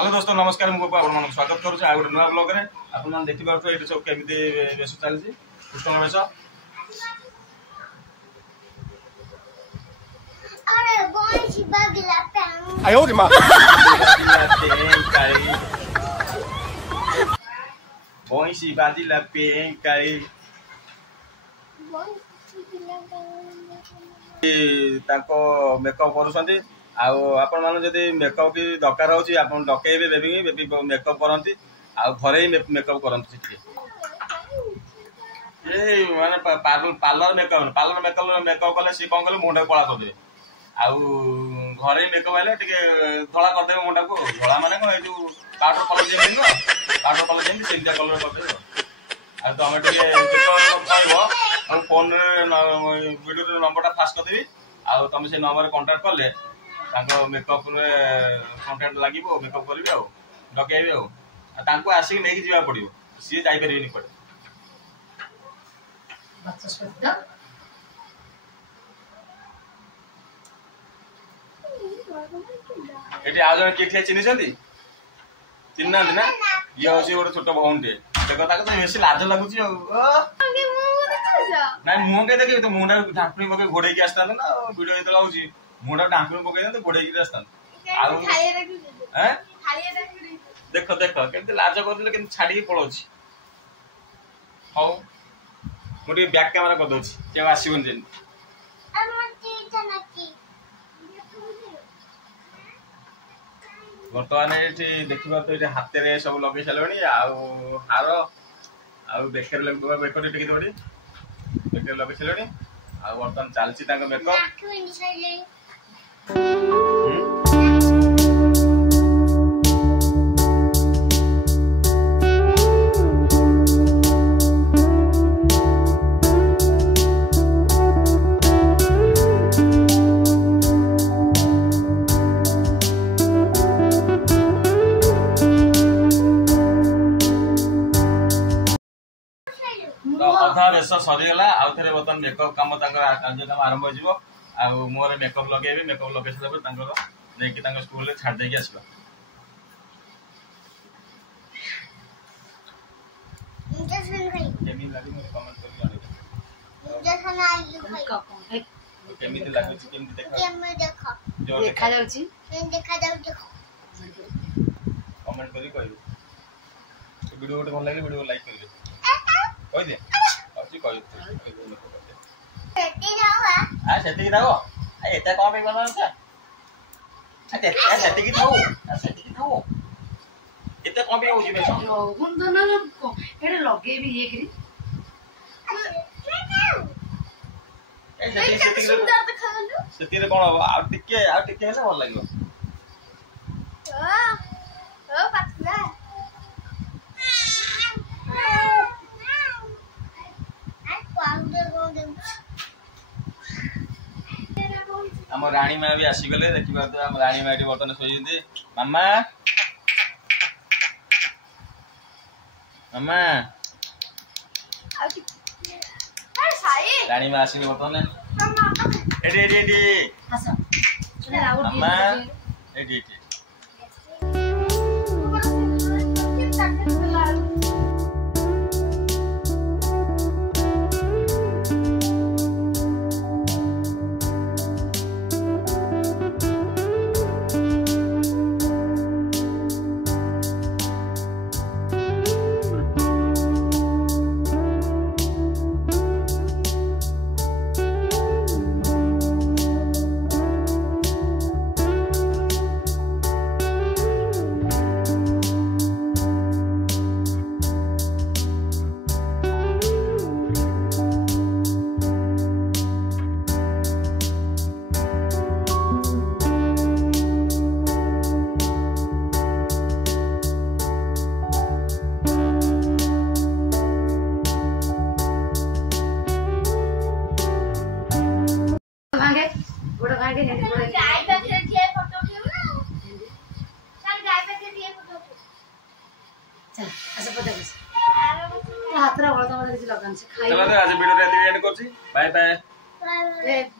Hello दोस्तों नमस्कार मुझे आप स्वागत करुँ आ गोटे नुआ ब्लॉग में आप देखिए ये सब केमी बेस चलती कृष्ण बेस बंशी बाजिला पेंकाई मेकअप करुँच आपण मान जदि मेकअप की दरकार होची आपण डकेबे बेबी बेबी मेकअप करंती आ घरे ही मेकअप करंती ए माने पार्लर मेकअप कले सी कोन कले मुंडा कला कर देबे आ घरे मेकअप आले टिके धळा कर देबे मुंडा को धळा माने कोन ए जो पाउडर कलर जेमी न powder colour Jamie Santa colour कर देबे आ तो हम टिके कहबो हम फोन रे वीडियो रे नंबर फास्ट कर देबी आ तुम से नंबर कांटेक्ट करले मेकअप कंटेंट लगे मेकअप करेंगे डकैबे आसिक नहीं जावा पड़ो सी जापर कड़े ये आज जन किए चिन्ह चिन्ह ना ये हूँ गोटे छोट भौन टे देख तो बेस लाज लगुच ना मुह के देखे तो मुहटा ढाकुणी पके घोड़े आसता ना वीडियो जो हूँ मुंडा ढाकुणी पकई घोड़े आसता देख देख के लाज कर छाड़ी पलाऊँ हाँ मुझे बैक कैमेरा करदे आसबन जेन बर्तमान ये देखा तो ये हाथ में सब लगे सारे हार आ बेकर बेकर टिके दौड़ी बेकर लगे सारे आ बर्तमान चलती मेकअप अधा बेस सरीगला आउ थे बर्तमान मेकअप कम कार्यक्रम आरंभ हो मुहर मेकअप लगे मेकअप लगे सारा स्कूल छाड़ देकी आसवा कमेंट करी कहबे वीडियो गोटे भल लगे वीडियो लाइक करेंगे कह दे एते कौन पे बना एते कौन पे होजी बेस लगन तो ना एडे लगे भी ये करी सेती कोन हो आ टिके हेले भल लागियो ओ पतला आम राणी माँ भी आसीगले देखिए आम राणी माँ बर्तन शोती मामा मामा राणी माँ आसिक बर्तन मामा हाथ रे बड़ा तमरे किछ लगन से खाइ चलो आज वीडियो रे एंड करछि बाय बाय।